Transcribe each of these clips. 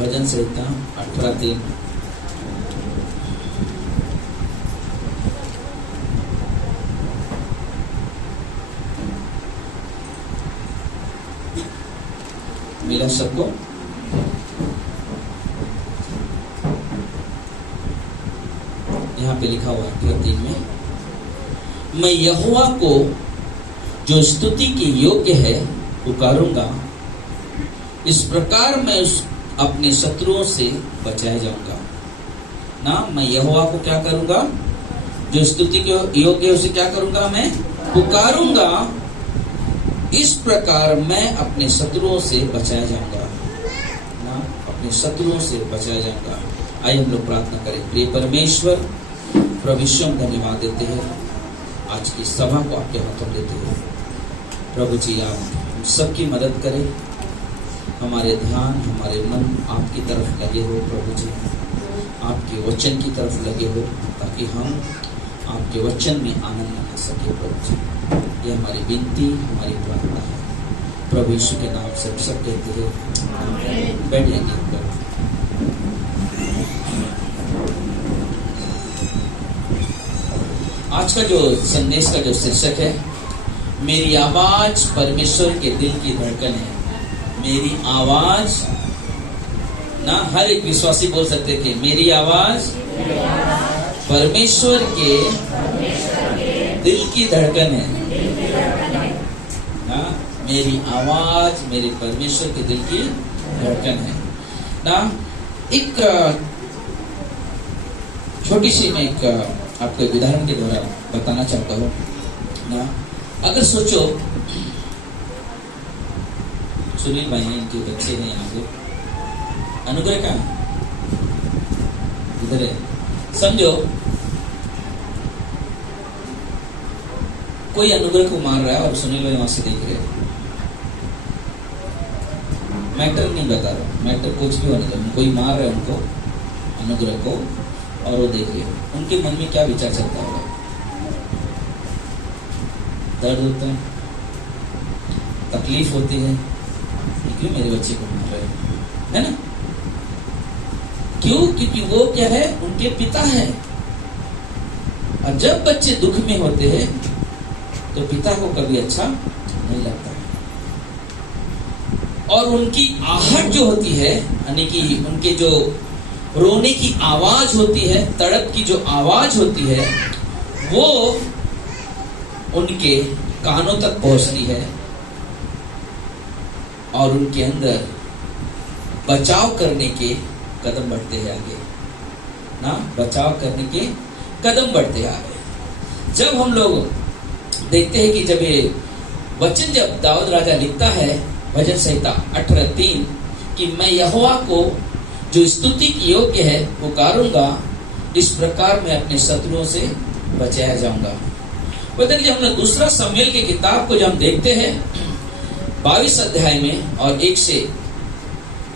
भजन संहिता 18:3। मिला सबको? यहाँ पे लिखा हुआ है 18:3 में, मैं यहोवा को जो स्तुति के योग्य है पुकारूंगा, इस प्रकार मैं अपने शत्रुओं से बचाया जाऊंगा। ना, मैं यहोवा को क्या करूंगा? जो स्तुति के योग्य है उसे क्या करूंगा? मैं पुकारूंगा, इस प्रकार मैं अपने शत्रुओं से बचाया जाऊंगा। ना, अपने शत्रुओं से बचाया जाऊंगा। आइए हम लोग प्रार्थना करें। प्रिय परमेश्वर, प्रभु यीशु हम धन्यवाद देते हैं, आज की सभा को आपके हाथों देते हैं। प्रभु जी, आप हम सबकी मदद करें, हमारे ध्यान हमारे मन आपकी तरफ लगे हो। प्रभु जी, आपके वचन की तरफ लगे हो, ताकि हम आपके वचन में आनंद मना सके। प्रभु जी, ये हमारी विनती, हमारी प्रार्थना है। प्रभु यीशु के नाम से सब कहते हैं। बैठ जाएंगे। आज का जो संदेश का जो शीर्षक है, मेरी आवाज परमेश्वर के दिल की धड़कन है। मेरी आवाज, ना हर एक विश्वासी बोल सकते कि मेरी आवाज परमेश्वर के दिल की धड़कन है। ना, मेरी आवाज मेरे परमेश्वर के दिल की धड़कन है। ना, एक छोटी सी मैं आपको एक उदाहरण के द्वारा बताना चाहता हूँ। ना, अगर सोचो, सुनील भाई हैं, इनके बच्चे हैं यहाँ पे, अनुग्रह का इधर है। समझो कोई अनुग्रह को मार रहा है और सुनील भाई वहां से देख रहे हैं। मैटर नहीं बता रहा, मैटर कुछ भी होने दो, कोई मार रहा है उनको, अनुग्रह को, और वो देख रहे हैं। उनके मन में क्या विचार चलता होगा? दर्द होता है, तकलीफ होती है, क्यों मेरे बच्चे को मार रहे है ना? क्यों? क्योंकि वो क्या है? उनके पिता है। और जब बच्चे दुख में होते हैं तो पिता को कभी अच्छा नहीं लगता है। और उनकी आहट जो होती है, यानी कि उनके जो रोने की आवाज होती है, तड़प की जो आवाज होती है, वो उनके कानों तक पहुंचती है और उनके अंदर बचाव करने के कदम बढ़ते हैं आगे। ना, बचाव करने के कदम बढ़ते हैं आगे। जब हम लोग देखते हैं कि जब ये वचन जब दाऊद राजा लिखता है भजन संहिता 18:3 कि मैं यहोवा को जो स्तुति की योग्य है पुकारूंगा, इस प्रकार मैं अपने शत्रुओं से बचाया जाऊंगा। पता नहीं, जब हम दूसरा शमूएल की किताब को जब हम देखते हैं 22 अध्याय में और 1 से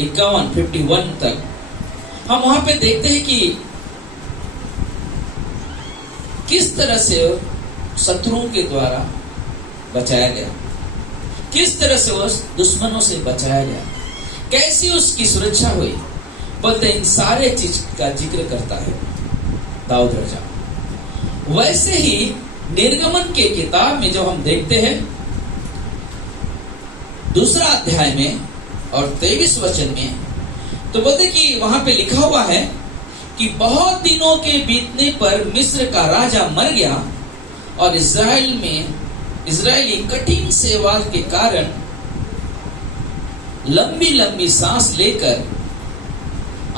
51 तक, हम वहां पे देखते हैं कि किस तरह से शत्रुओं के द्वारा बचाया गया, किस तरह से उस दुश्मनों से बचाया गया, कैसी उसकी सुरक्षा हुई। बोलते इन सारे चीज का जिक्र करता है दाऊद राजा। वैसे ही निर्गमन के किताब में जब हम देखते हैं 2 अध्याय में और 23 वचन में, तो बोलते कि वहां पे लिखा हुआ है कि बहुत दिनों के बीतने पर मिस्र का राजा मर गया और इजरायली कठिन सेवा के कारण लंबी लंबी सांस लेकर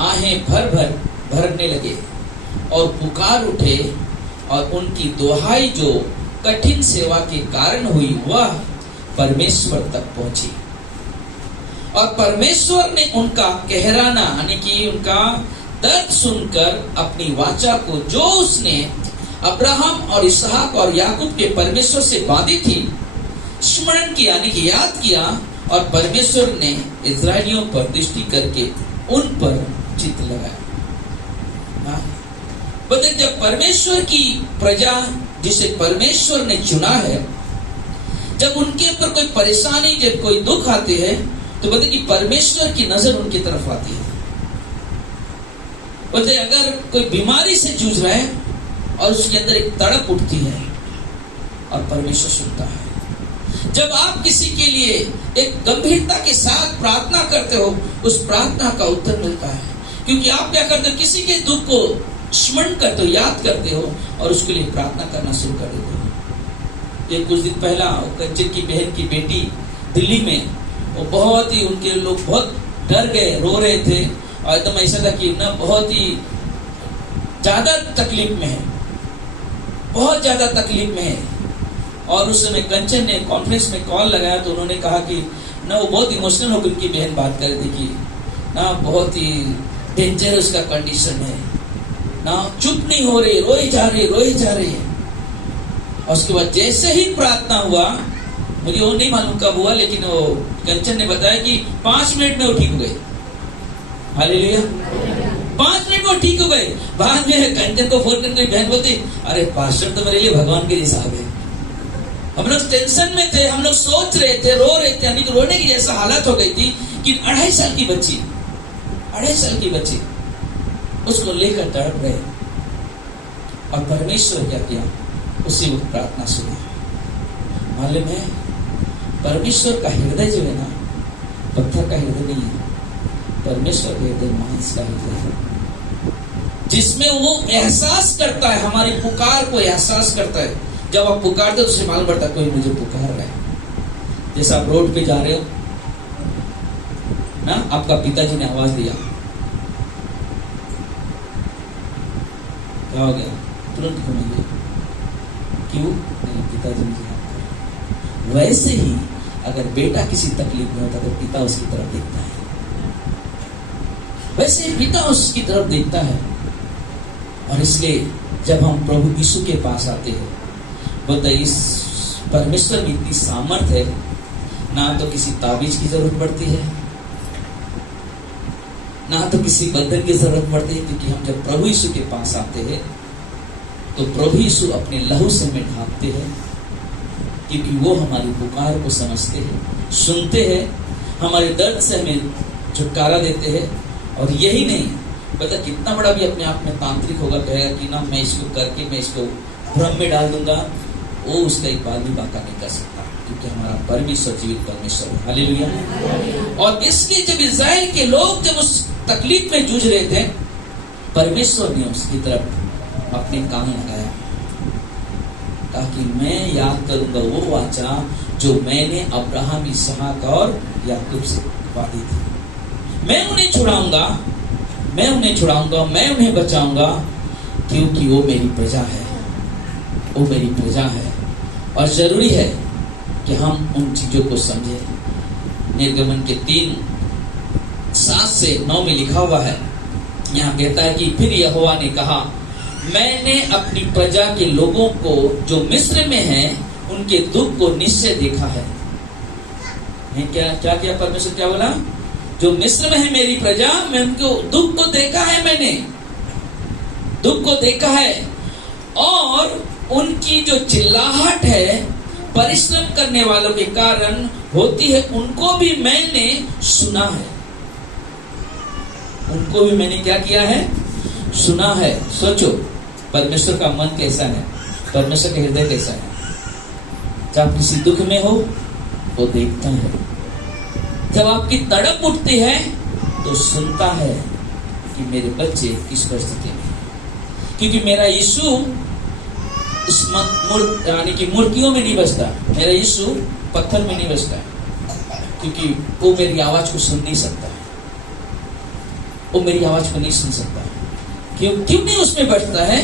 आहें भरने लगे और पुकार उठे, और उनकी दुहाई जो कठिन सेवा के कारण हुई वह परमेश्वर तक पहुंची। और परमेश्वर ने उनका कहराना, यानी कि उनका दर्द सुनकर अपनी वाचा को जो उसने अब्राहम और इसहाक और याकूब के परमेश्वर से बांधी थी, स्मरण किया, यानी कि याद किया, और परमेश्वर ने इजरायलियों पर दृष्टि करके उन पर चित्त लगाया। बता, जब परमेश्वर की प्रजा जिसे परमेश्वर ने चुना है, जब उनके ऊपर कोई परेशानी, जब कोई दुख आते हैं, तो बता कि परमेश्वर की नजर उनकी तरफ आती है। बोलते अगर कोई बीमारी से जूझ रहा है और उसके अंदर एक तड़प उठती है और परमेश्वर सुनता है। जब आप किसी के लिए एक गंभीरता के साथ प्रार्थना करते हो, उस प्रार्थना का उत्तर मिलता है, क्योंकि आप क्या करते हो, किसी के दुख को स्मरण करते हो, याद करते हो और उसके लिए प्रार्थना करना शुरू कर देते हो। ये कुछ दिन पहला कंचन की बहन की बेटी दिल्ली में, वो बहुत ही, उनके लोग बहुत डर गए, रो रहे थे और एकदम ऐसा था कि ना बहुत ही ज्यादा तकलीफ में है, बहुत ज्यादा तकलीफ में है। और उस समय कंचन ने कॉन्फ्रेंस में कॉल लगाया तो उन्होंने कहा कि ना वो बहुत इमोशनल होकर उनकी बहन बात कर रही थी कि ना बहुत ही डेंजर उसका कंडीशन है, ना चुप नहीं हो रही, रोई जा रही है। और उसके बाद जैसे ही प्रार्थना हुआ, मुझे वो नहीं मालूम कब हुआ, लेकिन वो कंचन ने बताया कि 5 मिनट में वो ठीक हो गए। हालेलुया, 5 मिनट में वो ठीक हो गए। बाद में कंचन को फोन करके बहन बोलती, अरे पास्टर तो मेरे लिए भगवान के जैसा है। हम लोग टेंशन में थे, हम लोग सोच रहे थे, रो रहे थे, यानी कि रोने की जैसा हालत हो गई थी कि 2.5 साल की बच्ची उसको लेकर तड़प गए। और परमेश्वर क्या किया, उसी वक्त प्रार्थना सुनी। मालूम है, परमेश्वर का हृदय जो है ना, पत्थर का हृदय नहीं है, परमेश्वर का हृदय मांस का हृदय है, जिसमें वो एहसास करता है, हमारी पुकार को एहसास करता है। जब आप पुकारते हो तो उसे मालूम पड़ता है कोई मुझे पुकार रहा है। जैसे आप रोड पे जा रहे हो ना, आपका पिताजी ने आवाज दिया, क्या हो गया, तुरंत घूमेंगे, क्यों, नहीं पिताजी मुझे याद कर। वैसे ही अगर बेटा किसी तकलीफ में होता तो पिता उसकी तरफ देखता है, वैसे ही पिता उसकी तरफ देखता है। और इसलिए जब हम प्रभु यीशु के पास आते हैं, बोलते इस परमेश्वर में इतनी सामर्थ है, ना तो किसी ताबीज की जरूरत पड़ती है, ना तो किसी बंधन की जरूरत पड़ती है, क्योंकि हम जब प्रभु यीशु के पास आते हैं तो प्रभु यीशु अपने लहू से हमें ढांकते हैं, क्योंकि वो हमारी पुकार को समझते हैं, सुनते हैं, हमारे दर्द से हमें छुटकारा देते हैं। और यही नहीं, पता कितना बड़ा भी अपने आप में तांत्रिक होगा, कहेगा कि ना मैं इसको करके मैं इसको भ्रम में डाल दूंगा, वो उसका एक बात भी बाका नहीं कर सकता, क्योंकि हमारा परमेश्वर जीवित परमेश्वर है। हालेलुया। और इसलिए जब इस्राएल के लोग जब उस तकलीफ में जूझ रहे थे, परमेश्वर ने उसकी तरफ अपने कान लगाया, ताकि मैं याद करूंगा वो वाचा जो मैंने अब्राहम, इसहाक और याकूब से वादी थी। मैं उन्हें छुड़ाऊंगा, मैं उन्हें बचाऊंगा, क्योंकि वो मेरी प्रजा है, वो मेरी प्रजा है। और जरूरी है कि हम उन चीजों को समझें। निर्गमन के 3:7 से 9 में लिखा हुआ है, यहाँ कहता है कि फिर यहोवा ने कहा, मैंने अपनी प्रजा के लोगों को जो मिस्र में हैं, उनके दुख को निश्चय देखा है। क्या किया परमेश्वर, क्या बोला, जो मिस्र में है मेरी प्रजा, मैं उनको दुख को देखा है, मैंने दुख को देखा है, और उनकी जो चिल्लाहट है परिश्रम करने वालों के कारण होती है, उनको भी मैंने सुना है, उनको भी मैंने क्या किया है, सुना है। सोचो परमेश्वर का मन कैसा है, परमेश्वर का हृदय कैसा है। जब आप किसी दुख में हो वो देखता है, जब आपकी तड़प उठती है तो सुनता है कि मेरे बच्चे किस परिस्थिति में, क्योंकि मेरा यीशु यानी कि मूर्तियों में नहीं बसता, मेरा यीशु पत्थर में नहीं बसता, क्योंकि वो मेरी आवाज को सुन नहीं सकता, वो मेरी आवाज को नहीं सुन सकता। क्यों नहीं उसमें बसता है,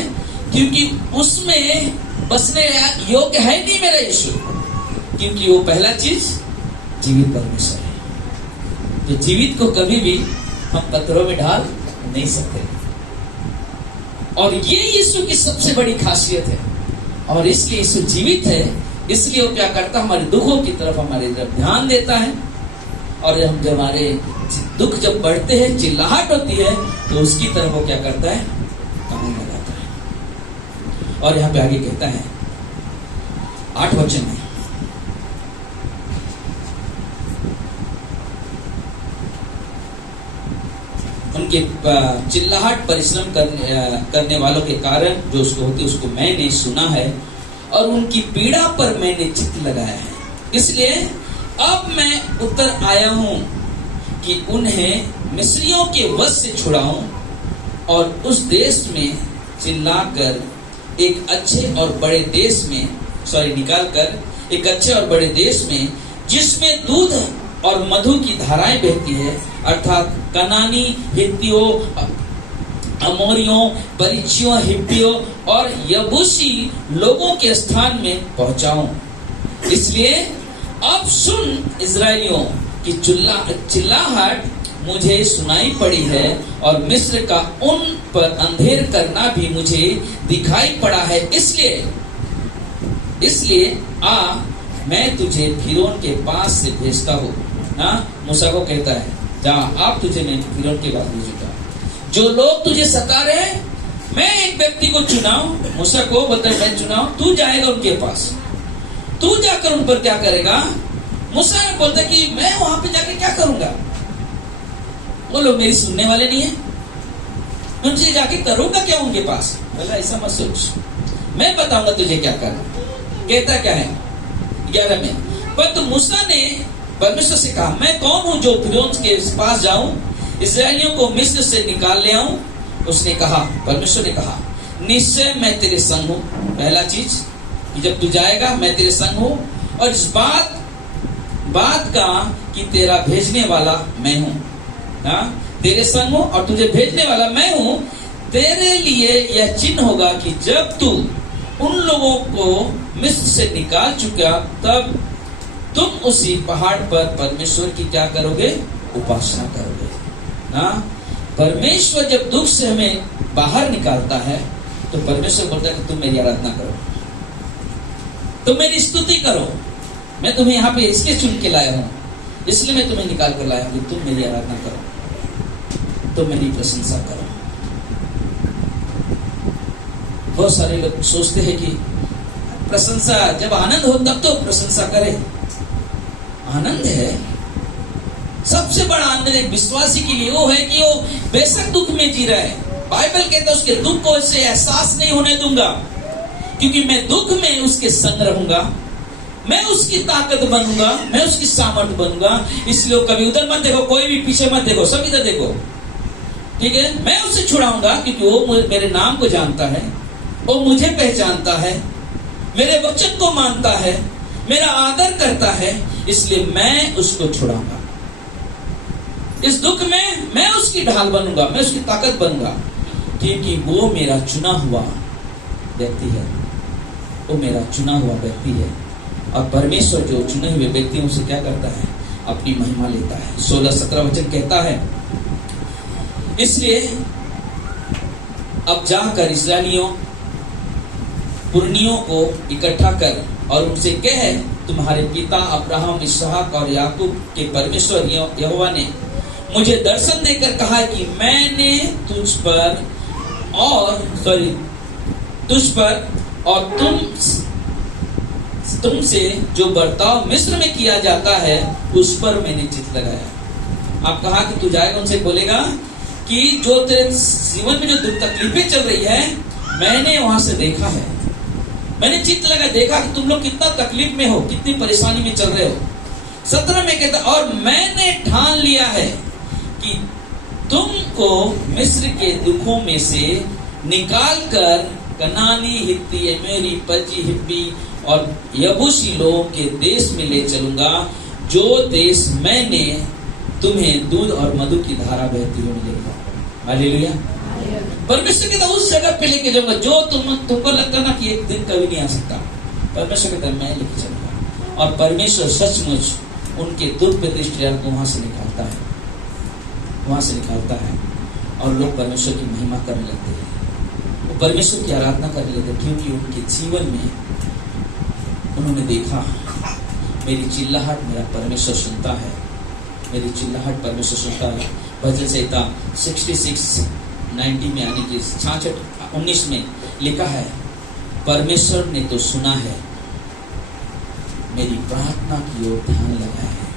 क्योंकि उसमें बसने योग्य है नहीं मेरा यीशु, क्योंकि वो पहला चीज जीवित परमेश्वर है। तो जीवित को कभी भी हम पत्थरों में डाल नहीं सकते, और ये यीशु की सबसे बड़ी खासियत है। और इसलिए यीशु जीवित है, इसलिए वो क्या करता है, हमारे दुखों की तरफ हमारे तरफ ध्यान देता है, और जब हमारे दुख जब बढ़ते हैं, चिल्लाहट होती है, तो उसकी तरफ वो क्या करता है, कान लगाता है। और यहाँ पे आगे कहता है 8 वचन में, उनके चिल्लाहट परिश्रम करने वालों के कारण जो उसको होती उसको मैंने सुना है और उनकी पीड़ा पर मैंने चित्त लगाया है। इसलिए अब मैं उतर आया हूं कि उन्हें मिस्रियों के वश से छुड़ाऊं और उस देश में चिल्लाकर एक अच्छे और बड़े देश में निकालकर एक अच्छे और बड़े देश में जिसमें दूध और मधु की धाराएं बहती है, अर्थात कनानी, हित्तियों, अमोरियों, परिचियों, हिब्बियों और यबूसी लोगों के स्थान में पहुंचाऊं। इसलिए अब सुन इस्राएलियों की चिल्लाहट मुझे सुनाई पड़ी है और मिस्र का उन पर अंधेर करना भी मुझे दिखाई पड़ा है। इसलिए मैं तुझे फिरौन के पास से भेजता हूँ। मूसा को कहता है जा, आप तुझे मैं फिरौन के पास भेजूंगा। जो लोग तुझे सता रहे हैं, मैं एक व्यक्ति को चुनाऊं, मूसा को बोलता है मैं चुनाऊं, तू जाएगा उनके पास, तू जाकर उन पर क्या करेगा। मूसा ने बोलता कि मैं वहां पे जाकर क्या करूंगा, वो लोग मेरी सुनने वाले नहीं है, मैं उनसे जाके करूंगा क्या उनके पास। बोला ऐसा मत सोच, मैं बताऊंगा तुझे क्या करना। कहता क्या है 11 में, पर तो मूसा ने परमेश्वर से कहा मैं कौन हूं जो फिरौन के पास जाऊं, इस्राएलियों को मिस्र से निकाल ले आऊं। उसने कहा, परमेश्वर ने कहा निश्चय मैं तेरे संग हूं। पहला चीज कि जब तू जाएगा मैं तेरे संग हूं, और इस बात का कि तेरा भेजने वाला मैं हूं। तेरे संग हूं और तुझे भेजने वाला मैं हूं। तेरे लिए यह चिन्ह होगा कि जब तू उन लोगों को मिस्र से निकाल चुका तब तुम उसी पहाड़ पर परमेश्वर की क्या करोगे, उपासना करोगे। परमेश्वर जब दुख से हमें बाहर निकालता है तो परमेश्वर बोलता है कि तुम मेरी आराधना करो, तुम मेरी स्तुति करो। मैं तुम्हें यहाँ पे इसलिए चुन के लाया हूँ, इसलिए मैं तुम्हें निकाल कर लाया हूँ कि तुम मेरी आराधना करो, तुम मेरी प्रशंसा करो। बहुत सारे लोग सोचते हैं कि प्रशंसा जब आनंद हो तब तो प्रशंसा करे। आनंद है, सबसे बड़ा आनंद एक विश्वासी के लिए वो है कि वो बेशक दुख में जी रहा है, बाइबल कहता है उसके दुख को इससे एहसास नहीं होने दूंगा, क्योंकि मैं दुख में उसके संग रहूंगा, मैं उसकी ताकत बनूंगा, मैं उसकी सामर्थ बनूंगा। इसलिए कभी उधर मत देखो, कोई भी पीछे मत देखो, सब इधर देखो, ठीक है। मैं उसे छुड़ाऊंगा क्योंकि वो मेरे नाम को जानता है, वो मुझे पहचानता है, मेरे वचन को मानता है, मेरा आदर करता है, इसलिए मैं उसको छुड़ाऊंगा। इस दुख में मैं उसकी ढाल बनूंगा, मैं उसकी ताकत बनूंगा, क्योंकि वो मेरा चुना हुआ व्यक्ति है, वो मेरा चुना हुआ व्यक्ति है। और परमेश्वर जो चुने हुए व्यक्तियों से क्या करता है, अपनी महिमा लेता है। 16-17 वचन कहता है, इसलिए अब जाकर इस्राएलियों पुरनियों को इकट्ठा कर और उनसे कह, तुम्हारे पिता अब्राहम, इसहाक और याकूब के परमेश्वर यहोवा ने मुझे दर्शन देकर कहा कि मैंने तुझ पर और तुमसे जो बर्ताव मिस्र में किया जाता है उस पर मैंने चित्त लगाया। आप कहा कि तू जाएगा उनसे बोलेगा कि जो तेरे जीवन में जो दुख तकलीफें चल रही है मैंने वहां से देखा है, मैंने चित्त लगा देखा कि तुम लोग कितना तकलीफ में हो, कितनी परेशानी में चल रहे हो। 17 में कहता और मैंने ठान लिया है कि तुमको मिस्र के दुखों में से निकाल कर कनानी, हित्ती, एमोरी, परिची, हिब्बी और यबूसी लोगों के देश में ले चलूंगा, जो देश मैंने तुम्हें दूध और मधु की धारा बहती हुई मिलेगा। हालेलुया। परमेश्वर कहता उस जगह पे लेके जाऊंगा जो तुमको लगता ना कि एक दिन कभी नहीं आ सकता, परमेश्वर कहता मैं लेके चलूंगा। और परमेश्वर सचमुच उनके दुख प्रतिष्ठा को वहां से निकालता है, वहां से निकालता है और लोग परमेश्वर की महिमा करने लगते हैं, वो परमेश्वर की आराधना करने लगते हैं, क्योंकि उनके जीवन में उन्होंने देखा मेरी चिल्लाहट मेरा परमेश्वर सुनता है, मेरी चिल्लाहट परमेश्वर सुनता है। भजन संहिता 66:90 में आने की 66:19 में लिखा है, परमेश्वर ने तो सुना है, मेरी प्रार्थना की ओर ध्यान लगाया है।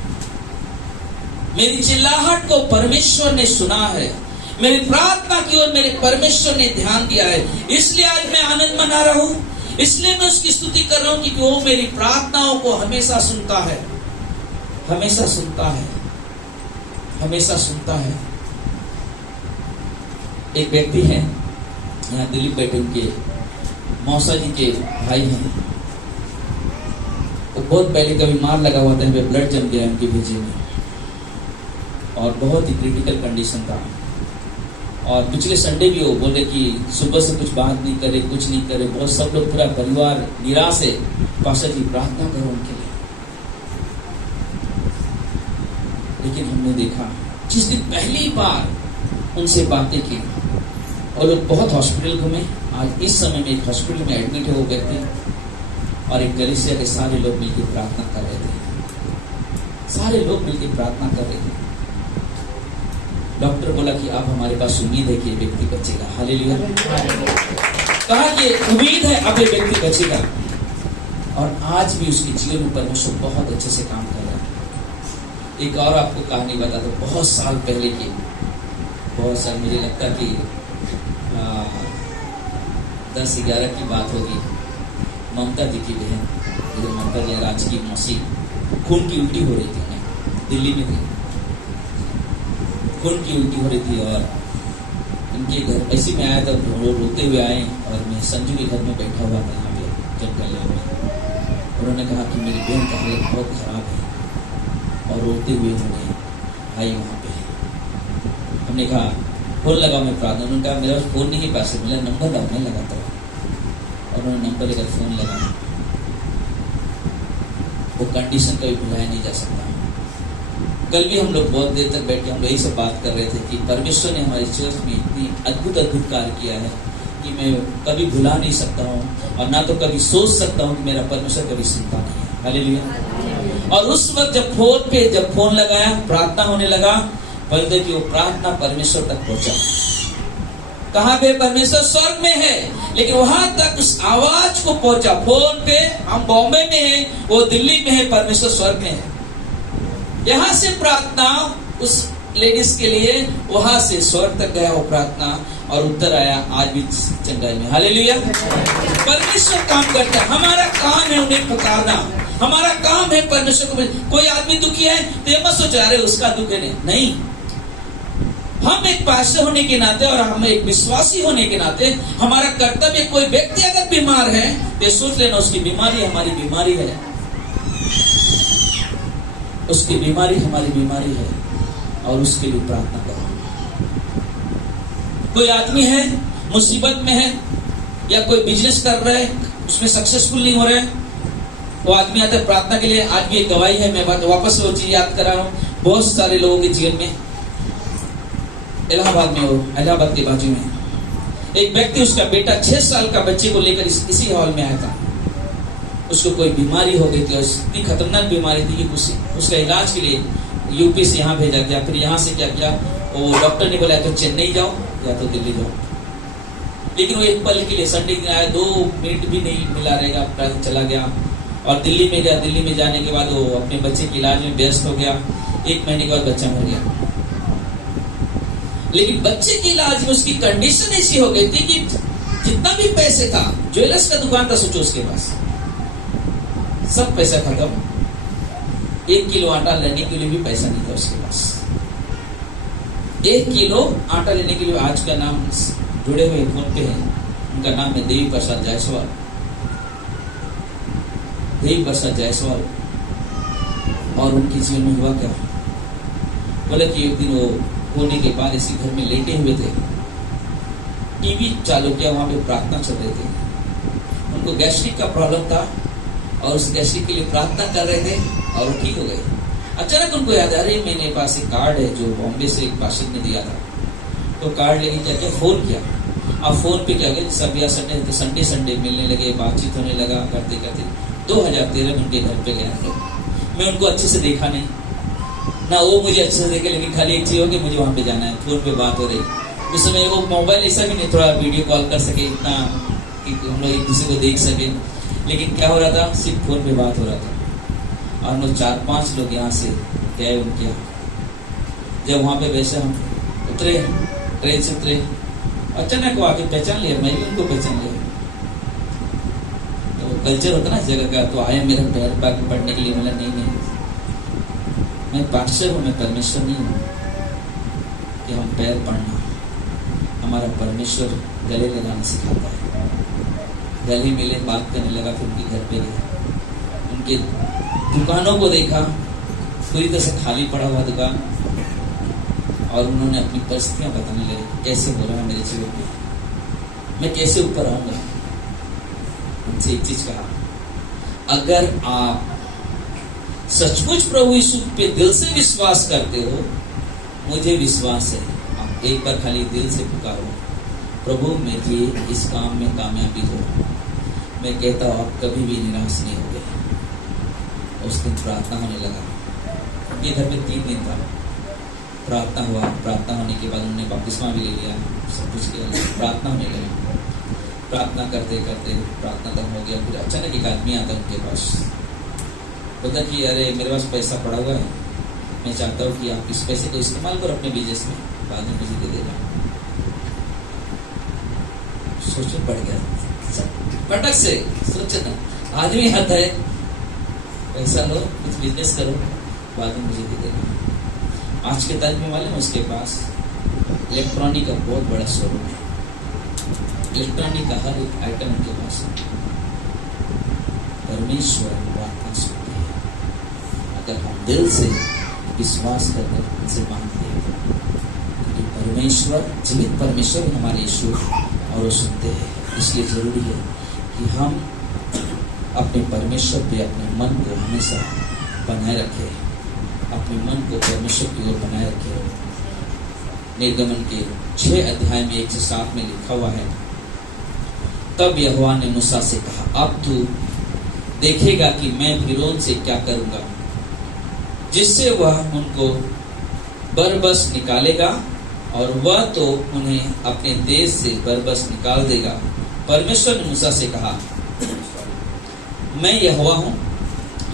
मेरी चिल्लाहट को परमेश्वर ने सुना है, मेरी प्रार्थना की ओर मेरे परमेश्वर ने ध्यान दिया है, इसलिए आज मैं आनंद मना रहा हूं। इसलिए मैं उसकी स्तुति कर रहा हूं कि वो मेरी प्रार्थनाओं को हमेशा सुनता है, हमेशा सुनता है, हमेशा सुनता है। एक व्यक्ति है यहाँ दिलीप बैठे, उनके मौसा जी के भाई हैं। वो बहुत पहले का बीमार लगा हुआ था, ब्लड जम गया उनके भेजे में और बहुत ही क्रिटिकल कंडीशन था। और पिछले संडे भी वो बोले कि सुबह से कुछ बात नहीं करे, कुछ नहीं करे, बहुत सब लोग पूरा परिवार निराश है, पास्टर जी प्रार्थना करो उनके लिए। लेकिन हमने देखा जिस दिन पहली बार उनसे बातें की, और लोग बहुत हॉस्पिटल घूमे। आज इस समय में एक हॉस्पिटल में एडमिट है वो व्यक्ति, और एक कलीसिया के सारे लोग मिलकर प्रार्थना कर रहे थे, सारे लोग मिलकर प्रार्थना कर रहे थे। डॉक्टर बोला कि अब हमारे पास उम्मीद है कि ये व्यक्ति बचेगा। हालेलुया। कहा कि उम्मीद है अब ये व्यक्ति बचेगा, और आज भी उसके जीवन में परमेश्वर बहुत अच्छे से काम कर रहा है। एक और आपको कहानी बता दो, बहुत साल पहले की, बहुत साल, मुझे लगता कि 10-11 की बात होगी। ममता दी की बहन, ममता जी राज की मौसी, खून की उल्टी हो रही थी, उन्हें दिल्ली में थी, खून की उल्टी हो रही थी। और उनके घर ऐसे में आया था, रोते हुए आए, और मैं संजू के घर में बैठा हुआ था यहाँ पे जंगल में। उन्होंने कहा कि मेरी बहन का हालत बहुत खराब है, और रोते हुए उन्होंने आई वहाँ पे। हमने कहा फोन लगा, मैं प्रार्थना, उन्होंने कहा मेरा फोन नहीं पास है, मेरा नंबर लाओ, मैं लगाता हूँ। और उन्होंने नंबर लेकर फोन लगा। वो कंडीशन कभी भुलाया नहीं जा सकता। कल भी हम लोग बहुत देर तक बैठ के हम लोग यही सब बात कर रहे थे कि परमेश्वर ने हमारे चर्च में इतनी अद्भुत अद्भुत कार्य किया है कि मैं कभी भुला नहीं सकता हूँ, और ना तो कभी सोच सकता हूँ कि मेरा परमेश्वर कभी सुनता नहीं है। हालेलुया। और उस वक्त जब फोन लगाया, प्रार्थना होने लगा, बोलते कि वो प्रार्थना परमेश्वर तक पहुंचा। कहाँ पे? परमेश्वर स्वर्ग में है, लेकिन वहां तक उस आवाज को पहुंचा। फोन पे हम बॉम्बे में हैं, वो दिल्ली में है, परमेश्वर स्वर्ग में है। यहाँ से प्रार्थना उस लेडीज के लिए वहां से स्वर्ग तक गया वो प्रार्थना, और उत्तर आया आज भी चंगाई में। हालेलुया। परमेश्वर काम करता है, हमारा काम है उन्हें पुकारना, हमारा काम है परमेश्वर को। कोई आदमी दुखी है तो ये मत सोचो अरे उसका दुख है, नहीं। हम एक पास्टर होने के नाते और हम एक विश्वासी होने के नाते हमारा कर्तव्य, कोई व्यक्ति अगर बीमार है तो सोच लेना उसकी बीमारी हमारी बीमारी है, उसकी बीमारी हमारी बीमारी है, और उसके लिए प्रार्थना करो। कोई आदमी है मुसीबत में है, या कोई बिजनेस कर रहा है उसमें सक्सेसफुल नहीं हो रहा है, वो आदमी आता है प्रार्थना के लिए। आज भी एक गवाही है, मैं वापस वो चीज याद करा रहा हूँ। बहुत सारे लोगों के जीवन में, इलाहाबाद में हो, इलाहाबाद के बाजू में एक व्यक्ति, उसका बेटा 6 साल का बच्चे को लेकर इसी हॉल में आया था। उसको कोई बीमारी हो गई थी, इतनी खतरनाक बीमारी थी कि उसका इलाज के लिए यूपी से यहाँ भेजा गया। फिर यहाँ से क्या किया, वो डॉक्टर ने बोला तो चेन्नई जाओ या तो दिल्ली जाओ। लेकिन वो एक पल के लिए संडे दिन आया, 2 मिनट भी नहीं मिला रहेगा, चला गया और दिल्ली में गया। दिल्ली में जाने के बाद वो अपने बच्चे के इलाज में व्यस्त हो गया। 1 महीने के बाद बच्चा मर गया। लेकिन बच्चे के इलाज में उसकी कंडीशन ऐसी हो गई थी कि जितना भी पैसे था, ज्वेलर्स का दुकान था सोचो उसके पास, सब पैसा खत्म। 1 किलो आटा लेने के लिए भी पैसा नहीं था उसके पास। 1 किलो आटा लेने के लिए, आज का नाम जुड़े हुए फोन पे है, उनका नाम है देवी प्रसाद जायसवाल। देवी प्रसाद जायसवाल। और उनके जीवन में हुआ क्या, बोले कि एक दिन वो होने के बाद इसी घर में लेटे हुए थे, टीवी चालू किया, वहां पे प्रार्थना चल रही थी। उनको गैस्ट्रिक का प्रॉब्लम था और उस गैस्ट्रिक के लिए प्रार्थना कर रहे थे और वो ठीक हो गए। अचानक उनको याद आ रही, मेरे पास एक कार्ड है जो बॉम्बे से एक पास्टर ने दिया था, तो कार्ड लेके क्या किया, फोन किया। अब फोन पे क्या गया, सब या संडे मिलने लगे, बातचीत होने लगा, करते करते 2013 में उनके घर पे गया। मैं उनको अच्छे से देखा नहीं ना, वो मुझे अच्छे से देखे, लेकिन खाली एक चीज हो कि मुझे वहां पे जाना है। फोन पे बात हो रही, उस समय वो मोबाइल ऐसा भी नहीं, थोड़ा वीडियो कॉल कर सके इतना कि हम लोग एक दूसरे को देख सके। लेकिन क्या हो रहा था, सिर्फ फोन पे बात हो रहा था। और हम लोग 4-5 लोग यहाँ से गए उनके यहाँ। जब वहाँ पे वैसे हम उतरे ट्रेन से उतरे, अचानक वो आके पहचान लिया, मैं भी उनको पहचान लिया। तो कल्चर होता ना जगह का, तो आया मेरा पैर पढ़ने के लिए। बोला नहीं, मैं पास्टर हूँ, मैं परमेश्वर नहीं हूँ कि हम पैर पढ़ना। हमारा परमेश्वर गले लगाना सिखाता है। गले मिले, बात करने लगा, फिर उनके घर पे गया, उनके दुकानों को देखा, पूरी तरह से खाली पड़ा हुआ दुकान, और उन्होंने अपनी परिस्थितियां बताने लगे, कैसे हो रहा है मेरे जीवन में, मैं कैसे ऊपर आऊंगा। उनसे एक चीज कहा, अगर आप सचमुच प्रभु यीशु पे दिल से विश्वास करते हो, मुझे विश्वास है, आप एक बार खाली दिल से पुकारो, प्रभु मुझे इस काम में कामयाबी दो। मैं कहता हूँ आप कभी भी निराश नहीं हो गए। उस दिन प्रार्थना होने लगा, उनके घर में 3 दिन था, प्रार्थना हुआ। प्रार्थना होने के बाद उन्होंने बपतिस्मा भी ले लिया, सब कुछ किया, प्रार्थना होने लगी। प्रार्थना करते करते प्रार्थना तक हो गया। फिर अचानक एक आदमी आता उनके पास, बोलता कि अरे मेरे पास पैसा पड़ा हुआ है, मैं चाहता हूँ कि आप इस पैसे को इस्तेमाल करो अपने बिजनेस में, बाद में मुझे दे देना। सोचो पड़ गया, पटक से सोचना, आदमी आता है, पैसा लो, कुछ बिजनेस करो, बाद में मुझे दे देना। आज के तारीख में मालूम, उसके पास इलेक्ट्रॉनिक का बहुत बड़ा शोरूम है, इलेक्ट्रॉनिक का हर एक आइटम उनके पास है। परमेश्वर प्रार्थना सुनते हैं अगर हम दिल से विश्वास करकर उनसे मांगते हैं, क्योंकि परमेश्वर जीवित परमेश्वर हमारे यीशु, और वो सुनते हैं। इसलिए जरूरी है कि हम अपने परमेश्वर पे अपने मन को हमेशा बनाए रखें, अपने मन को परमेश्वर की ओर बनाए रखें। निर्गमन के 6 अध्याय में 1 से 7 में लिखा हुआ है, तब यहोवा ने मूसा से कहा, अब तू देखेगा कि मैं फिरौन से क्या करूंगा, जिससे वह उनको बरबस निकालेगा, और वह तो उन्हें अपने देश से बरबस निकाल देगा। परमेश्वर ने मूसा से कहा, मैं यहोवा हूं,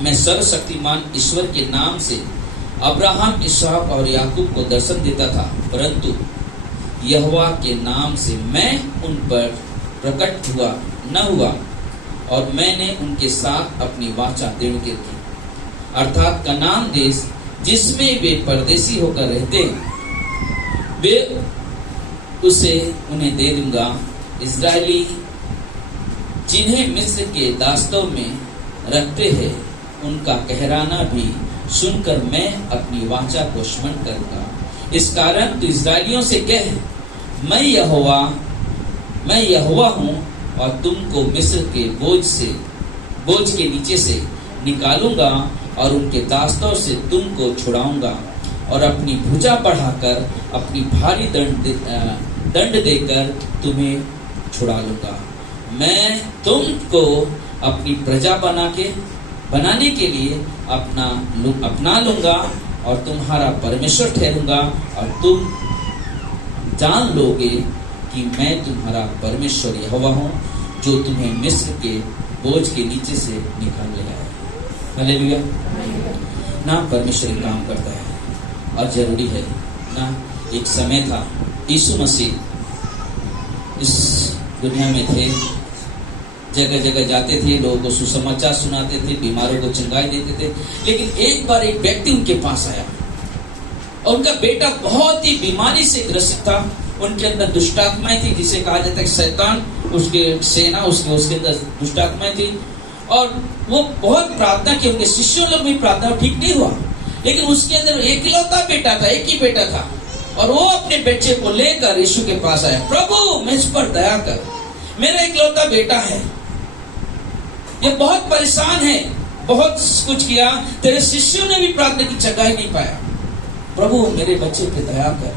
मैं सर्वशक्तिमान ईश्वर के नाम से अब्राहम, इसहाक और याकूब को दर्शन देता था, परंतु यहोवा के नाम से मैं उन पर प्रकट न हुआ, और मैंने उनके साथ अपनी वाचा दृढ़ की, अर्थात कनान देश जिसमें वे परदेशी होकर रहते, वे उसे उन्हें दे दूंगा। इस्राएली जिन्हें मिस्र के दास्तों में रखते हैं, उनका कहराना भी सुनकर मैं अपनी वाचा को स्मरण करूंगा। इस कारण तू इस्राएलियों से कह, मैं यहोवा हूं, और तुमको मिस्र के बोझ के नीचे से निकालूंगा, और उनके दास्तों से तुमको छुड़ाऊंगा, और अपनी भुजा बढ़ाकर अपनी भारी दंड देकर तुम्हें छुड़ा लूंगा। मैं तुमको अपनी प्रजा बनाने के लिए अपना लूंगा, और तुम्हारा परमेश्वर ठहरूंगा, और तुम जान लोगे कि मैं तुम्हारा परमेश्वर यहोवा हूं, जो तुम्हें मिस्र के बोझ के नीचे से निकाल ले आया। हालेलुया। ना परमेश्वर काम करता है, और जरूरी है ना। एक समय था, यीशु मसीह इस दुनिया में थे, जगह जगह जाते थे, लोगों को सुसमाचार सुनाते थे, बीमारों को चंगाई देते थे। लेकिन एक बार एक व्यक्ति उनके पास आया, और उनका बेटा बहुत ही बीमारी से ग्रसित था। उनके अंदर दुष्टात्माएं थी, जिसे कहा जाता है शैतान, उसके सेना, उसके अंदर दुष्टात्माएं थी। और वो बहुत प्रार्थना की, उनके शिष्यों लोग भी प्रार्थना, ठीक नहीं हुआ। लेकिन उसके अंदर एकलौता बेटा था, एक ही बेटा था, और वो अपने बच्चे को लेकर यीशु के पास आया, प्रभु मुझ पर दया कर, मेरा एकलौता बेटा है, ये बहुत परेशान है, बहुत कुछ किया, तेरे शिष्यों ने भी प्रार्थना की, चंगाई नहीं पाया, प्रभु मेरे बच्चे पे दया कर,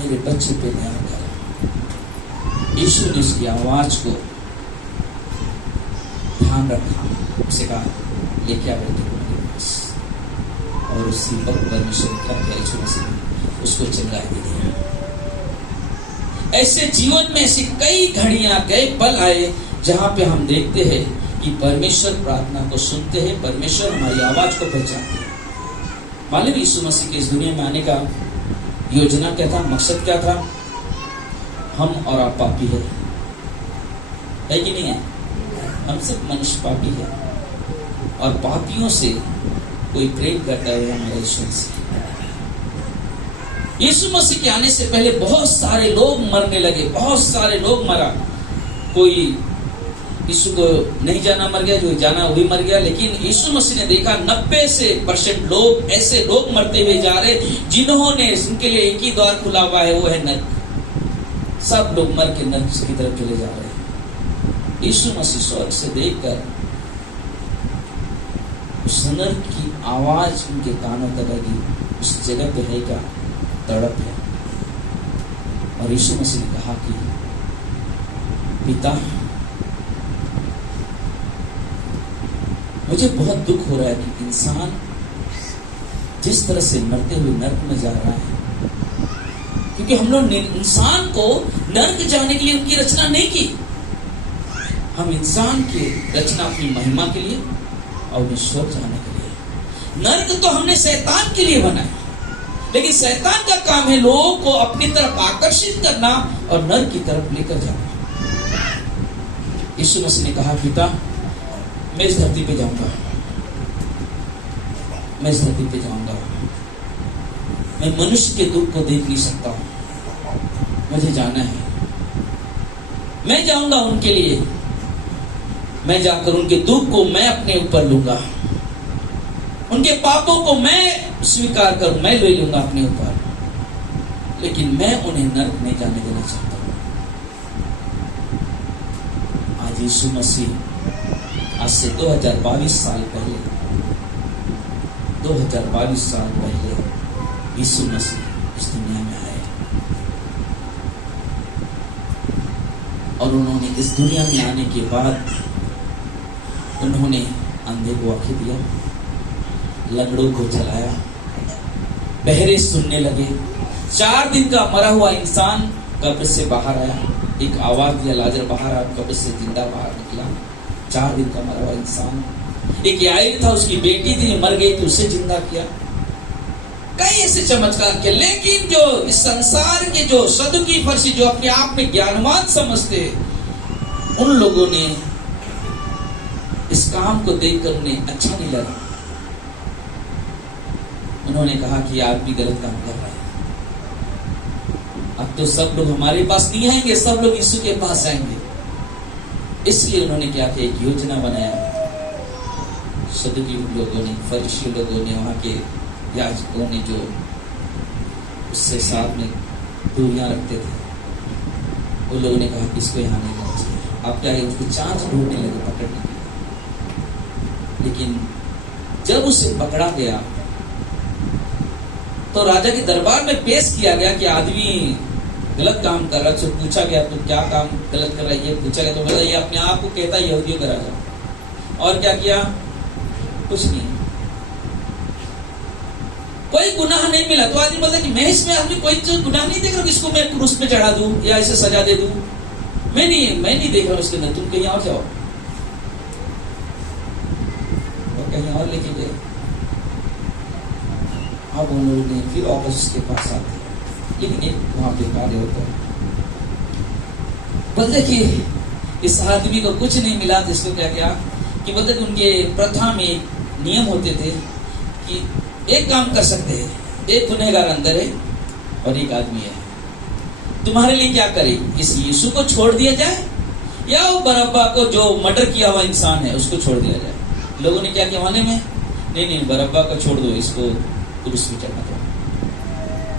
मेरे बच्चे पे दया कर। यीशु ने उसकी आवाज को ध्यान रखा, उसे कहा लेके आ बेटे को मेरे पास, और उसी वक्त परमेश्वर क्या किया, यीशु मसीह उसको चंगाई दे दिया। ऐसे जीवन में ऐसी कई घड़ियां, कई पल आए जहां पे हम देखते हैं कि परमेश्वर प्रार्थना को सुनते हैं, परमेश्वर हमारी आवाज को पहचानते हैं। मालूम यीशु मसीह के इस दुनिया में आने का योजना क्या था, मकसद क्या था? हम और आप पापी है कि नहीं है? हम सब मनुष्य पापी है, और पापियों से कोई प्रेम करता है हमारे ईश्वर से। यीशु मसीह के आने से पहले बहुत सारे लोग मरने लगे, बहुत सारे लोग मरा। कोई यीशु को नहीं जाना मर गया, जो जाना वही मर गया। लेकिन यीशु मसीह ने देखा 90% लोग ऐसे लोग मरते हुए जा रहे जिन्होंने, उनके लिए एक ही द्वार खुला हुआ है, वो है नरक। सब लोग मर के नरक की तरफ चले जा रहे हैं। यीशु मसीह स्वर्ग से देखकर उस नरक की आवाज उनके कानों तक लगी, उस जगह पे है क्या तड़प है। और यीशु मसीह ने कहा कि पिता, मुझे बहुत दुख हो रहा है कि इंसान जिस तरह से मरते हुए नरक में जा रहा है, क्योंकि हम लोग इंसान को नरक जाने के लिए उनकी रचना नहीं की। हम इंसान की रचना अपनी महिमा के लिए और स्वर्ग जाने के लिए। नरक तो हमने शैतान के लिए बनाया, लेकिन शैतान का काम है लोगों को अपनी तरफ आकर्षित करना और नरक की तरफ लेकर जाना। यीशु मसीह ने कहा, पिता, मैं इस धरती पे जाऊंगा, मैं इस धरती पे जाऊंगा। मैं मनुष्य के दुख को देख नहीं सकता हूं, मुझे जाना है। मैं जाऊंगा उनके लिए, मैं जाकर उनके दुख को मैं अपने ऊपर लूंगा, उनके पापों को मैं स्वीकार करूं, मैं ले लूंगा अपने ऊपर। लेकिन मैं उन्हें नरक नहीं जाने देना चाहता हूं। आज यीशु मसीह, आज से 2022 साल पहले, 2022 साल पहले यीशु मसीह इस दुनिया में आए, और उन्होंने इस दुनिया में आने के बाद उन्होंने अंधे को आंखें दिया, लंगड़ों को चलाया, बहरे सुनने लगे। 4 दिन का मरा हुआ इंसान कब्र से बाहर आया, एक आवाज दिया, लाजर बाहर आ, कब्र से जिंदा बाहर निकला। 4 दिन का मरा हुआ इंसान। एक याईर था, उसकी बेटी थी, मर गई तो उसे जिंदा किया। कई ऐसे चमत्कार किए। लेकिन जो इस संसार के जो सदुकी फर्सी, जो अपने आप में ज्ञानवान समझते, उन लोगों ने इस काम को देखकर उन्हें अच्छा नहीं लगा। उन्होंने कहा कि आदमी गलत काम कर रहा है, अब तो सब लोग हमारे पास नहीं आएंगे, सब लोग यीशु के पास आएंगे। इसलिए उन्होंने क्या किया, एक योजना बनाया। सदुकी लोगों ने, फरीसी लोगों ने, वहां के याजकों ने, जो उससे साथ में दूरियां रखते थे, वो लोगों ने कहा कि इसको यहाँ नहीं करना चाहिए। आप क्या, उसको चांस ढूंढने लगे पकड़ने के लिए। लेकिन जब उसे पकड़ा गया तो राजा के दरबार में पेश किया गया कि आदमी गलत काम कर रहा है। तो पूछा गया, तो क्या काम गलत कर रहा है, ये पूछा गया। तो बोला, ये अपने आप को कहता है यहूदियों का राजा। और क्या किया? कुछ नहीं, कोई गुनाह नहीं मिला। तो आदमी बोलता कि मैं इसमें आदमी कोई गुनाह नहीं देख रहा, इसको मैं क्रूस पे चढ़ा दूं या इसे सजा दे दूं। मैं नहीं देख रहा उसके अंदर, तुम कहीं और जाओ। और कहीं और लेके गए। अब उन लोगों ने फिर वापस उसके पास आते, लेकिन एक वहां पे कार्य होता है। बोलते कि इस आदमी को कुछ नहीं मिला, तो इसको क्या किया कि बोलते कि उनके प्रथा में नियम होते थे कि एक काम कर सकते हैं, एक गुनहगार अंदर है और एक आदमी है, तुम्हारे लिए क्या करे, इस यीशु को छोड़ दिया जाए या वो बरअब्बा को जो मर्डर किया हुआ इंसान है उसको छोड़ दिया जाए। लोगों ने क्या किया माने में, नहीं बरअब्बा को छोड़ दो, इसको क्रूस पे चढ़ा दो।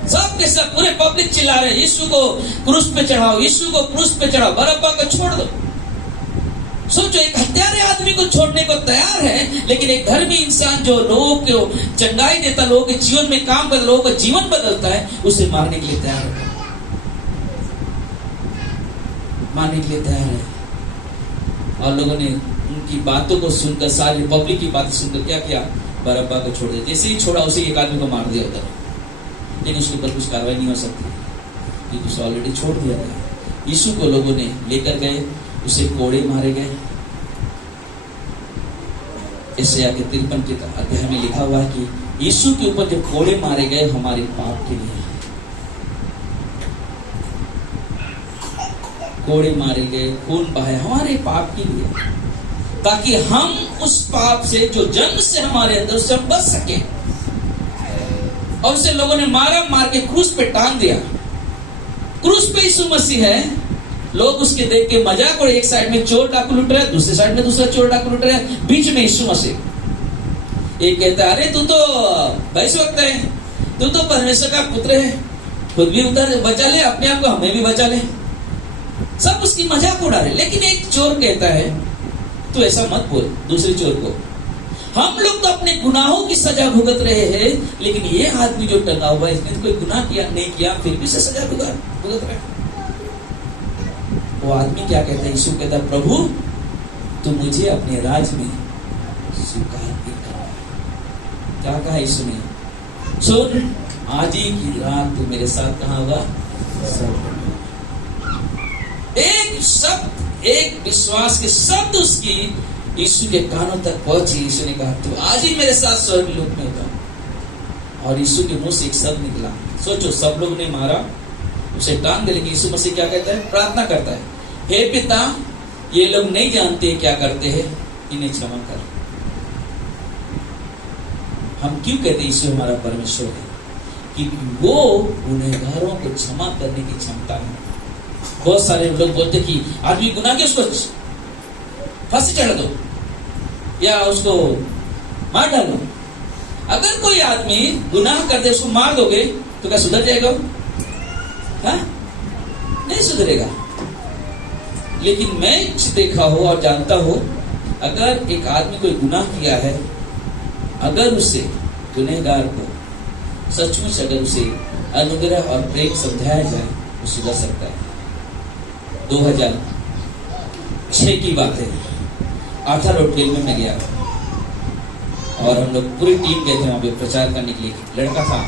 सब के सब पूरे पब्लिक चिल्ला रहे, यीशु को क्रूस पे चढ़ाओ, यीशु को क्रूस पे चढ़ाओ, बरअब्बा को छोड़ दो। सोचो, एक हत्यारे आदमी को छोड़ने को तैयार है, लेकिन एक धर्मी इंसान जो लोगों को चंगाई देता, लोगों के जीवन में काम कर, लोगों का जीवन बदलता है, उसे मारने के लिए तैयार है, मारने के लिए तैयार है। और लोगों ने उनकी बातों को सुनकर, सारी पब्लिक की बातें सुनकर क्या किया, बरअब्बा को छोड़ दिया। जैसे ही छोड़ा, उसे एक आदमी को मार दिया उधर, लेकिन उसके ऊपर कुछ कार्रवाई नहीं हो सकती क्योंकि उसे ऑलरेडी छोड़ दिया गया। यीशु को लोगों ने लेकर गए, उसे कोड़े मारे गए। यशायाह के 53 के अध्याय में लिखा हुआ है कि यीशु के ऊपर जो कोड़े मारे गए हमारे पाप के लिए, कोड़े मारे गए, खून बहाया हमारे पाप के लिए, ताकि हम उस पाप से जो जन्म से हमारे अंदर से हम बच सके। और उसे लोगों ने मार के क्रूस पे टांग दिया। क्रूस पे यीशु मसीह है, लोग उसके देख के मजाक, और एक साइड में चोर डाकू लुट रहा है, दूसरे साइड में दूसरा चोर डाकू लुट रहा है, बीच में यीशु मसीह। एक कहता है, अरे तू तो भविष्यवक्त है, तू तो परमेश्वर का पुत्र है, खुद भी उधर बचा ले, अपने आप को हमें भी बचा ले। सब उसकी मजाक उड़ा रहे। लेकिन एक चोर कहता है, तू ऐसा मत बोल दूसरे चोर को, हम लोग तो अपने गुनाहों की सजा भुगत रहे हैं, लेकिन ये आदमी जो टंगा हुआ है, इसने तो कोई गुनाह किया नहीं किया, फिर भी सजा भुगत रहा है। वो आदमी क्या कहता है? यीशु कहता है, प्रभु तू मुझे अपने राज्य में स्वीकार भी कर। क्या कहा यीशु ने? सुन, आज ही की रात तू मेरे साथ कहाँ होगा? एक शब्द, एक विश्वास के शब्द उसकी यीशु के कानों तक पहुंची। यीशु ने कहा, तू आज ही मेरे साथ स्वर्ग लोक में होगा। और यीशु के मुंह से एक शब्द निकला। सोचो, सब लोग ने मारा, उसे टांग दे, लेकिन यीशु मसीह क्या कहता है? प्रार्थना करता है, हे पिता, ये लोग नहीं जानते क्या करते हैं, इन्हें क्षमा कर। हम क्यों कहते यीशु हमारा परमेश्वर है? क्योंकि वो गुनहगारों को क्षमा करने की क्षमता है। बहुत सारे लोग बोलते कि आदमी गुनाह के उसको फांसी चढ़ा दो या उसको मार डालो। अगर कोई आदमी गुनाह कर दे, उसको मार दोगे तो क्या सुधर जाएगा? हाँ? नहीं सुधरेगा। लेकिन मैं देखा हो और जानता हो, अगर एक आदमी कोई गुनाह किया है, अगर उसे गुनहगार को सचमुच अगर उसे अनुग्रह और प्रेम समझाया जाए, वो सुधर सकता है। 2006 की बात है, आर्थर रोड जेल में मैं गया और हम लोग पूरी टीम गए थे वहां पे प्रचार करने के लिए। लड़का था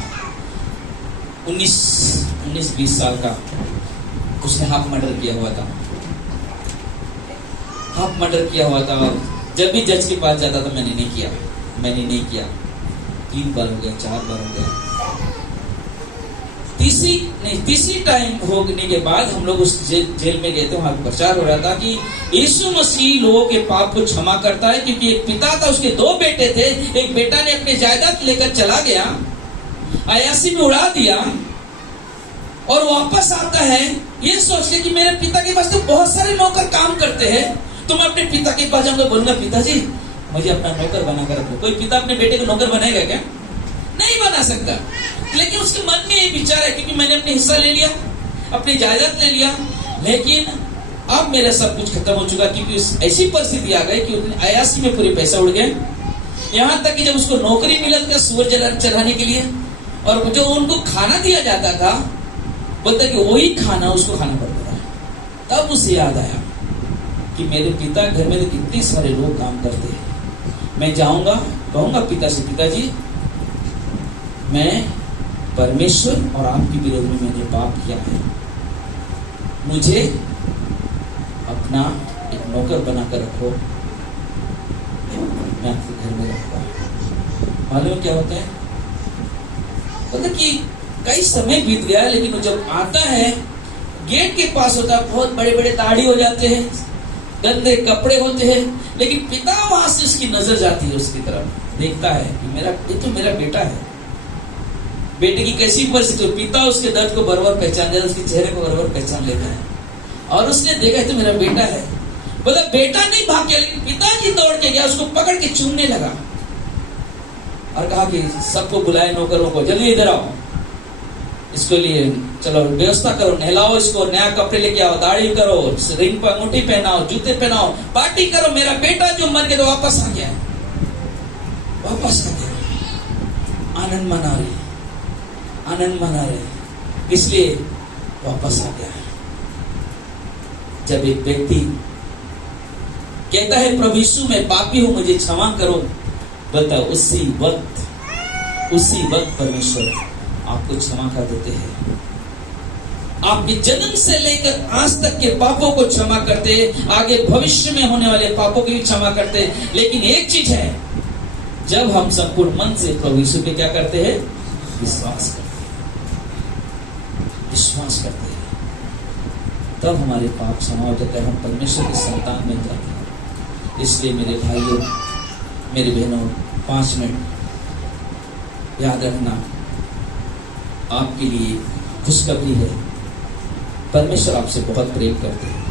19-20 साल का, उसने हाफ मर्डर किया हुआ था। हाफ मर्डर किया हुआ था। जब भी जज के पास जाता था, मैंने नहीं किया। 3 बार हो गया, 4 बार हो गया। तीसरी टाइम होने के बाद हम लोग उस जेल में गए थे। वहां प्रचार हो रहा था कि यीशु मसीह लोगों के पाप को क्षमा करता है, क्योंकि एक पिता था, उसके 2 बेटे थे। एक बेटा ने अपने जायदाद लेकर चला गया, अयासी में उड़ा दिया, और वापस आता है ये सोच के कि मेरे पिता के पास तो बहुत सारे नौकर काम करते हैं, तो मैं अपने पिता के पास जाऊंगा, बोलूंगा, पिताजी मुझे अपना नौकर बनाकर रखो। कोई पिता अपने बेटे को नौकर बनाएगा क्या? नहीं बना सकता। लेकिन उसके मन में ये विचार है, क्योंकि मैंने अपने हिस्सा ले लिया, अपनी जायदाद ले लिया, लेकिन अब मेरा सब कुछ खत्म हो चुका, क्योंकि ऐसी परिस्थिति आ गई कि अयासी में पूरे पैसा उड़ गए। यहाँ तक कि जब उसको नौकरी मिला था सूरज चढ़ाने के लिए, और जो उनको खाना दिया जाता था, बोलता कि वही खाना उसको खाना पड़ता था। तब उसे याद आया कि मेरे पिता घर में तो कितने सारे लोग काम करते हैं, मैं जाऊंगा, कहूंगा पिता से, पिताजी मैं परमेश्वर और आपके विरोध में मैंने पाप किया है, मुझे अपना एक नौकर बनाकर रखो, मैं आपके घर में रहूंगा। मालूम क्या होता है? मतलब कि कई समय बीत गया, लेकिन वो जब आता है, गेट के पास होता है, बहुत बड़े बड़े दाढ़ी हो जाते हैं, गंदे कपड़े होते हैं, लेकिन पिता वहां से उसकी नजर जाती है, उसकी तरफ देखता है कि ये तो मेरा बेटा है। बेटे की कैसी परिस्थिति, पिता उसके दर्द को बराबर पहचान लेता है, उसके चेहरे को बराबर पहचान लेता है, और उसने देखा है तो मेरा बेटा है। बोला बेटा नहीं भाग गया, लेकिन पिताजी दौड़ के गया, उसको पकड़ के चूमने लगा और कहा कि सबको बुलाए, नौकरों को, जल्दी इधर आओ, इसके लिए चलो व्यवस्था करो, नहलाओ इसको, नया कपड़े लेके आओ, दाढ़ी करो, रिंग पर अंगूठी पहनाओ, जूते पहनाओ, पार्टी करो, मेरा बेटा जो मर गया तो वापस आ गया, आनंद मना रहे, इसलिए वापस आ गया। जब एक व्यक्ति कहता है प्रभु यीशु मैं पापी हूं, मुझे क्षमा करो, बताओ उसी वक्त परमेश्वर आपको क्षमा कर देते हैं। आपके जन्म से लेकर आज तक के पापों को क्षमा करते, आगे भविष्य में होने वाले पापों की भी क्षमा करते। लेकिन एक चीज है, जब हम संपूर्ण मन से प्रभु यीशु पे क्या करते हैं? विश्वास करते हैं। तब हमारे पाप क्षमा हो जाता है, हम परमेश्वर की संतान बन जाते हैं। इसलिए मेरे भाइयों, मेरी बहनों, 5 मिनट याद रखना आपके लिए खुशखबरी है। परमेश्वर आपसे बहुत प्रेम करते हैं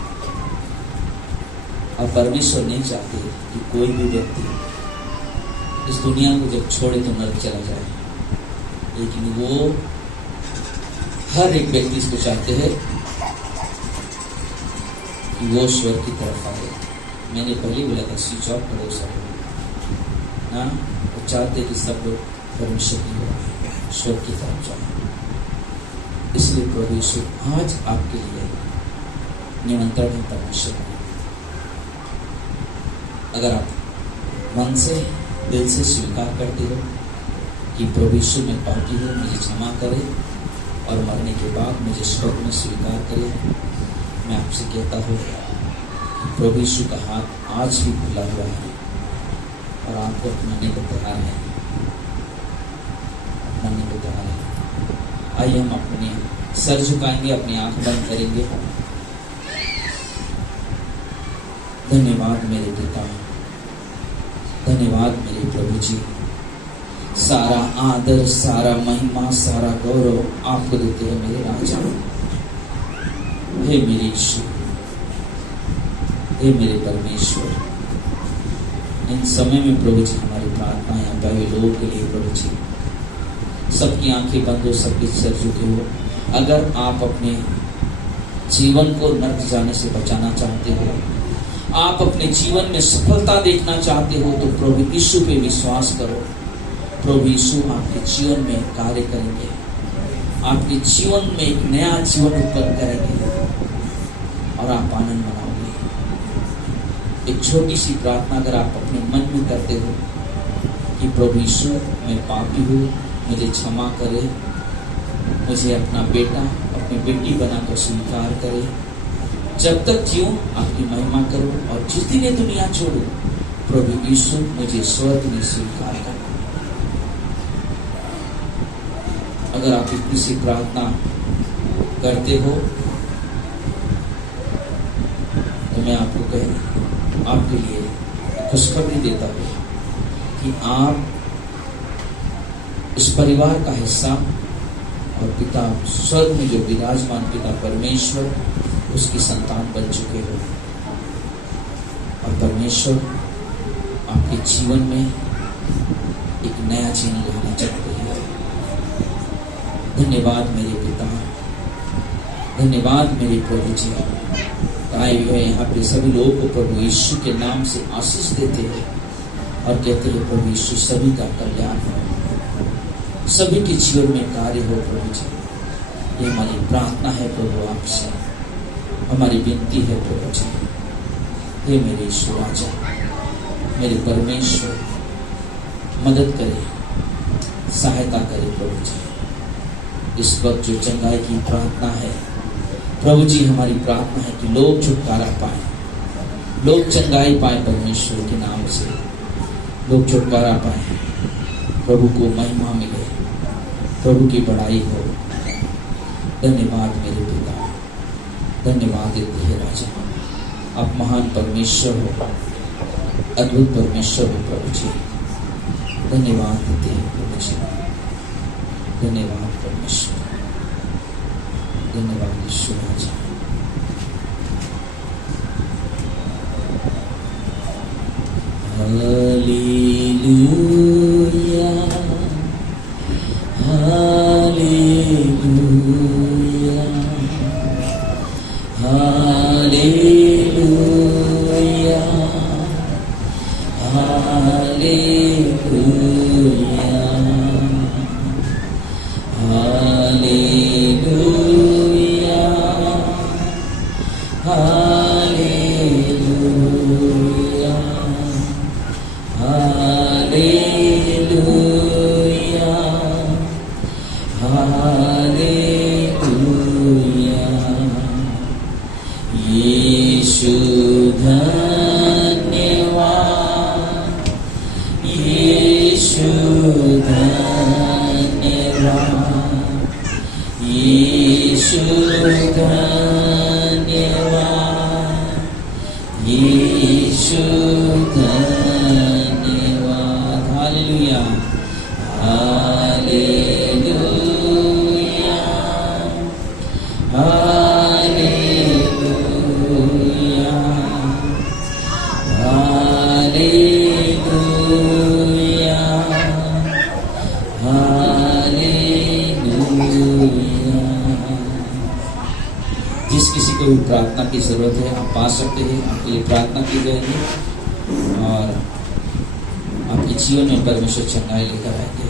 और परमेश्वर नहीं चाहते कि कोई भी व्यक्ति इस दुनिया को जब छोड़े तो नरक चला जाए, लेकिन वो हर एक व्यक्ति इसको चाहते हैं कि वो स्वर्ग की तरफ आए। मैंने पहले बोला था स्विच ऑफ करो सब ना, वो चाहते कि सब लोग परमेश्वर की ओर स्वर्ग की तरफ जाए। इसलिए प्रभु यीशु आज आपके लिए निमंत्रण है परमेश्वर। अगर आप मन से दिल से स्वीकार करते हो कि प्रभु यीशु मैं पापी हूँ, मुझे क्षमा करे और मरने के बाद मुझे स्वर्ग में स्वीकार करे, मैं आपसे कहता हूँ प्रभु यीशु का हाथ आज भी खुला हुआ है और आपको अपनाने को तैयार है, अपनाने को तैयार है। आइए हम अपने सर झुकाएंगे, अपनी आंख बंद करेंगे। धन्यवाद मेरे पिता, धन्यवाद मेरे प्रभु जी। सारा आदर, सारा महिमा, सारा गौरव आपको देते हैं मेरे राजा। हे मेरे ईश्वर, हे मेरे परमेश्वर, इन समय में प्रभु जी हमारी प्रार्थना यहाँ पे लोगों के लिए प्रभु जी, सबकी आंखें बंद हो, सबके सर झुके हो। अगर आप अपने जीवन को नरक जाने से बचाना चाहते हो, आप अपने जीवन में सफलता देखना चाहते हो, तो प्रभु यीशु पे विश्वास करो। प्रभु यीशु आपके जीवन में कार्य करेंगे, आपके जीवन में एक नया जीवन उत्पन्न करेंगे और आप आनंद मनाओगे। एक छोटी सी प्रार्थना अगर आप अपने मन में करते हो कि प्रभु यीशु मैं पापी हूँ, मुझे क्षमा करे, मुझे अपना बेटा, अपनी बेटी बनाकर स्वीकार करे, जब तक जीऊं आपकी महिमा करूं और जिस दिन ये दुनिया छोड़ूं प्रभु यीशु मुझे स्वर्ग में स्वीकार करें। अगर आप इतनी सी प्रार्थना करते हो तो मैं आपको आपके लिए खुशखबरी देता हूं कि आप इस परिवार का हिस्सा और पिता स्वर्ग में जो विराजमान पिता परमेश्वर उसकी संतान बन चुके हो और परमेश्वर आपके जीवन में एक नया जीवन लाना चाहते हैं। धन्यवाद मेरे पिता, धन्यवाद मेरे प्रभु जी। आए हुए यहाँ पे सभी लोगों को प्रभु यीशु के नाम से आशीष देते हैं और कहते हैं प्रभु यीशु सभी का कल्याण हो, सभी के जीवन में कार्य हो प्रभु जी। ये हमारी प्रार्थना है प्रभु आपसे, हमारी विनती है प्रभु जी। हे मेरे ईश्वर राजा, मेरे परमेश्वर, मदद करे, सहायता करे प्रभु जी। इस वक्त जो चंगाई की प्रार्थना है प्रभु जी, हमारी प्रार्थना है कि लोग छुटकारा पाए, लोग चंगाई पाए परमेश्वर के नाम से, लोग छुटकारा पाए, प्रभु को महिमा मिले, प्रभु की बड़ाई हो। धन्यवाद मेरे पिता, धन्यवाद देते हैं राजा। आप महान परमेश्वर हो, अद्भुत परमेश्वर हो प्रभु जी। धन्यवाद देते हैं प्रभु जी, धन्यवाद परमेश्वर, धन्यवाद ईश्वर राजा। Hallelujah, hallelujah, hallelujah, hallelujah, hallelujah, hallelujah, hallelujah, hallelujah. Yeshu धन्यवाद, यीशु धन्यवाद, यीशु धन्यवाद, यीशु धन्यवाद। Hallelujah hallelujah hallelujah hallelujah hallelujah. जिस किसी को भी प्रार्थना की जरूरत है आप पा सकते हैं, आपके लिए प्रार्थना की जाएगी और आपके जीवन में परमेश्वर चंगाई लेकर आएंगे।